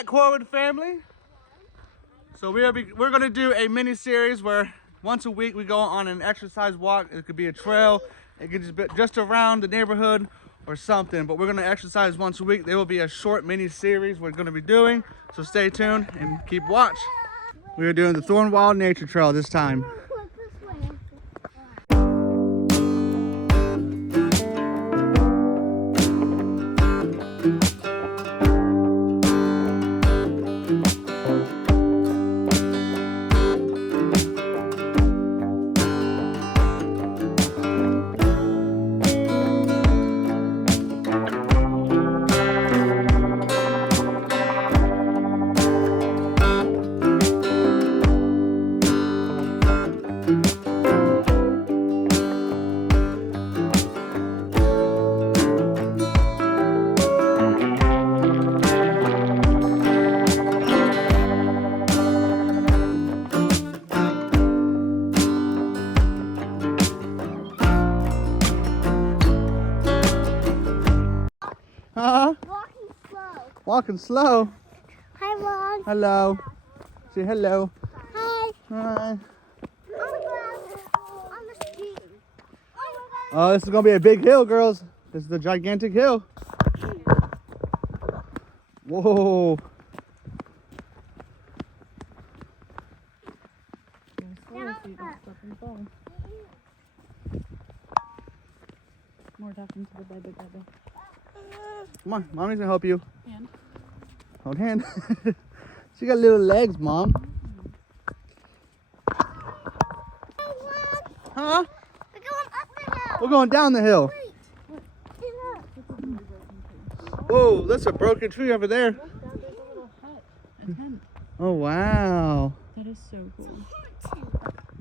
back, Corwood family. So we're going to do a mini series where once a week we go on an exercise walk. It could be a trail, it could just be just around the neighborhood or something. But we're going to exercise once a week. There will be a short mini series we're going to be doing. So stay tuned and keep watch. We are doing the Thornwilde Nature Trail this time. Walking slow. Hi, Mom. Hello. Say hello. Hi. Hi. On the street. Oh, this is gonna be a big hill, girls. This is the gigantic hill. Whoa. More talking to the baby. Come on, mommy's gonna help you. Hand. Hold hand. She got little legs, Mom. Huh? We're going up the hill. We're going down the hill. Wait. Whoa, that's a broken tree over there. There's a little hut, a tent. Oh, wow. That is so cool.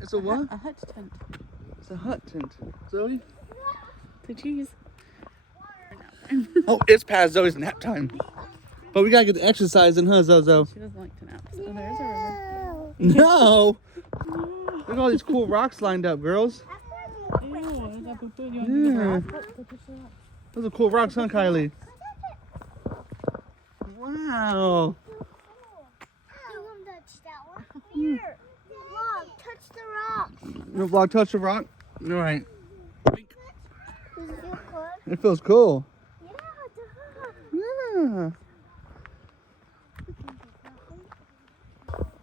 It's a what? A hut tent. It's a hut tent. Zoe? The cheese. Oh, it's past Zoe's nap time. But we gotta get the exercise in, huh, Zozo? She doesn't like to nap. Oh, there's a river. No! Look at all these cool rocks lined up, girls. Ew, is that poo-poo? You want to do the Yeah. rock? Go push the rock. Those are cool rocks, huh, Kylie? Wow. You won't touch that one. Here. Mom, touch the rocks. You vlog touch the rock? All right. Is it good? It feels cool. Yeah, Yeah.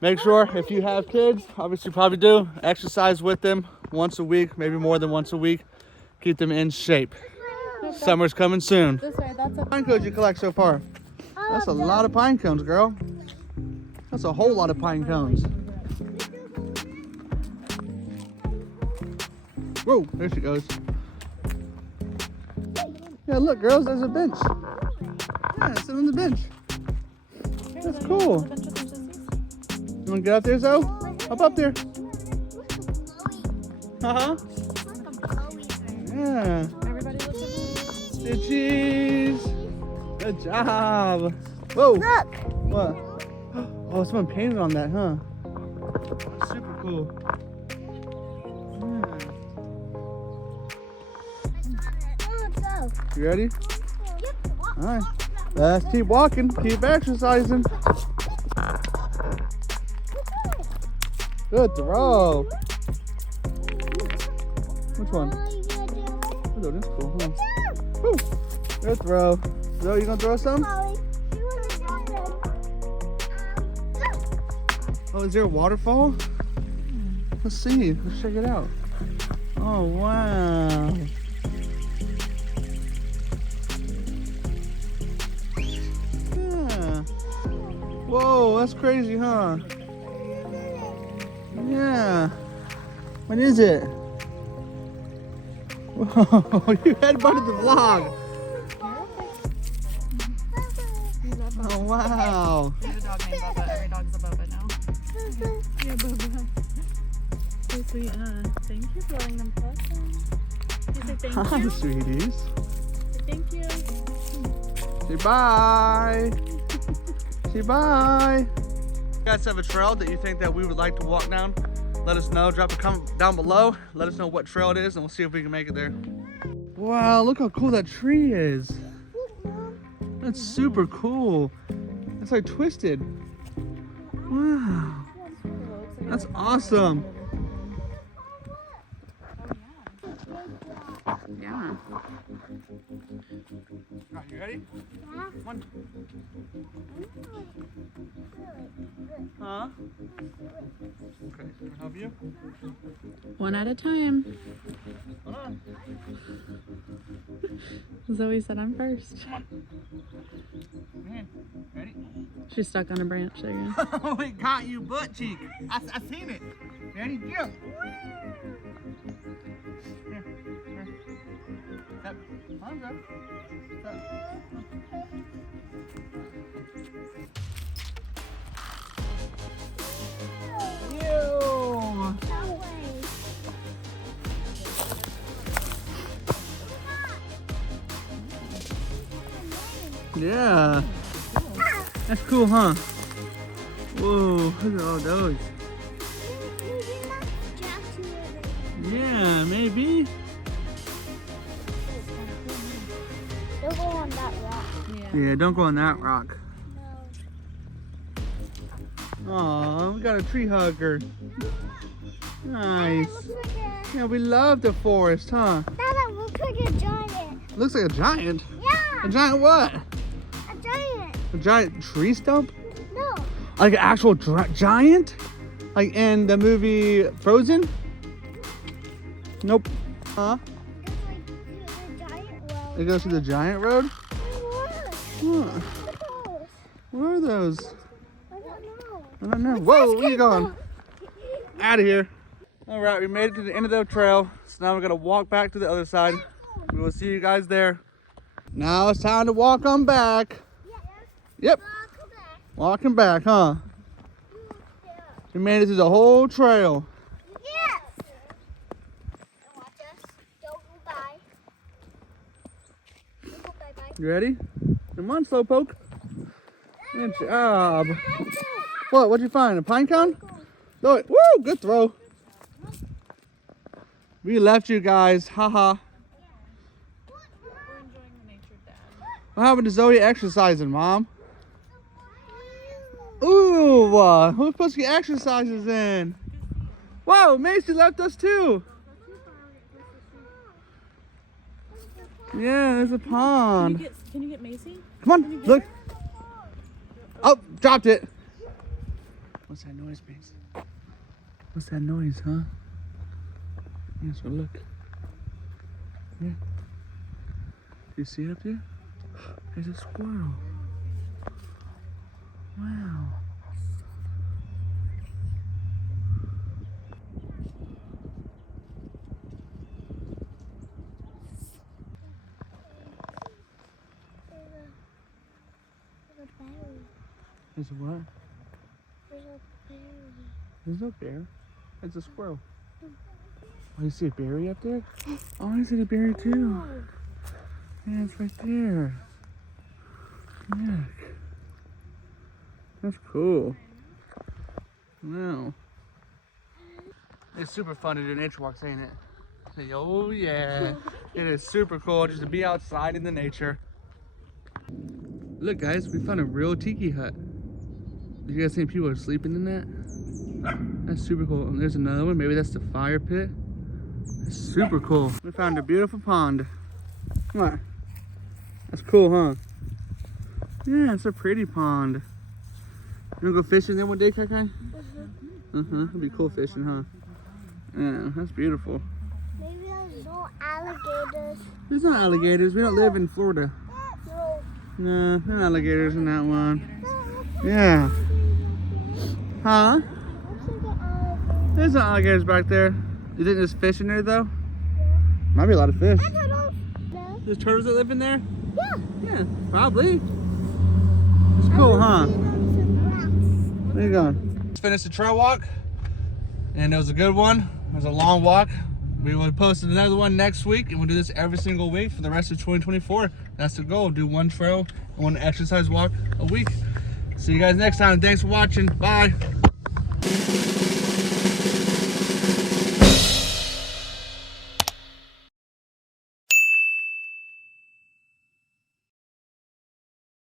Make sure if you have kids, obviously you probably do, exercise with them once a week, maybe more than once a week. Keep them in shape. Summer's coming soon. This way, that's a Pine cones you collect so far? That's a lot of pine cones, girl. That's a whole lot of pine cones. Whoa, there she goes. Yeah, look, girls, there's a bench. Yeah, sit on the bench. That's cool. You want to get up there, Zoe? Up there. Uh-huh. Yeah. Everybody looks at The cheese. Good job. Whoa. Look. What? Oh, someone painted on that, huh? Super cool. Yeah. Let's go. You ready? All right. Let's keep walking. Keep exercising. Good throw. Which one? Oh, that's cool. Huh? Woo. Good throw. Zoe, you gonna throw some? Oh, is there a waterfall? Let's see. Let's check it out. Oh, wow. Yeah. Whoa, that's crazy, huh? Yeah. What is it? Whoa, you headbutted the vlog. Oh, wow. There's a dog named Bubba. Every dog's a Bubba now. Yeah, Bubba. So sweet, thank you for letting them play. You say thank Hi, you. sweeties. Say thank you. Say bye. Say bye. You guys have a trail that you think that we would like to walk down? Let us know. Drop a comment down below. Let us know what trail it is, and we'll see if we can make it there. Wow, look how cool that tree is. That's super cool. It's like twisted. Wow. That's awesome. Yeah. Alright, you ready? Yeah. One. Huh? Okay, can I help you? One at a time. Hold on. Zoe said I'm first. Man, ready? She's stuck on a branch. There you go. Oh, it got you butt cheek. I seen it. Ready? Jump. Here. Step. Arms up. Step. Ew. Yeah. That's cool, huh? Whoa, look at all those. Yeah, maybe. Don't go on that rock. Yeah, don't go on that rock. No. Aw, we got a tree hugger. Nice. Looks like a, Yeah, we love the forest, huh? that looks like a giant. Looks like a giant. Yeah, A giant what? a giant. A giant tree stump? No. Like an actual giant? Like in the movie Frozen? Nope. Huh? It's like the giant well. It goes to the giant road? Huh. Look at those. What are those? I don't know. I don't know. Whoa, where you going? Out of here. All right, we made it to the end of the trail. So now we're gonna walk back to the other side. We will see you guys there. Now it's time to walk on back. Yep, Come back. walking back, huh? Yeah. We made it through the whole trail. Yes. And watch us. Don't go by. Don't go bye-bye. You ready? Come on, Slowpoke. Good job. What? What'd you find? A pine cone? Throw it. Woo! Good throw. We left you guys. Haha. We're enjoying the nature, Dad. What happened to Zoe exercising, Mom? Ooh, who's supposed to get exercises in? Whoa, Macy left us too. Yeah, there's a pond. Can you get Macy? Come on, look. Oh, dropped it. What's that noise, Macy? What's that noise, huh? Yes, well, look. Yeah. Do you see it up there? There's a squirrel. Wow. There's a berry. There's a what? There's a berry. There's no bear. It's a squirrel. Oh, you see a berry up there? Oh, I see the berry too. Yeah, it's right there. Look. That's cool. Wow. It's super fun to do nature walks, ain't it? Say, oh yeah. It is super cool just to be outside in the nature. Look guys, we found a real tiki hut. Did you guys think people are sleeping in that? That's super cool. And there's another one. Maybe that's the fire pit. That's super cool. We found a beautiful pond. What? That's cool, huh? Yeah, it's a pretty pond. You wanna go fishing there one day, Kai Kai? It'd be cool fishing, huh? Yeah, that's beautiful. Maybe there's no alligators. There's no alligators. We don't live in Florida. No. No, there are alligators in that one. Yeah. Huh? There's no alligators back there. You think there's fish in there though? Might be a lot of fish. No. There's turtles that live in there? Yeah. Yeah, probably. It's cool, huh? Where you going? Let's finish the trail walk. And it was a good one. It was a long walk. We will post another one next week, and we'll do this every single week for the rest of 2024. That's the goal. Do one trail and one exercise walk a week. See you guys next time. Thanks for watching. Bye.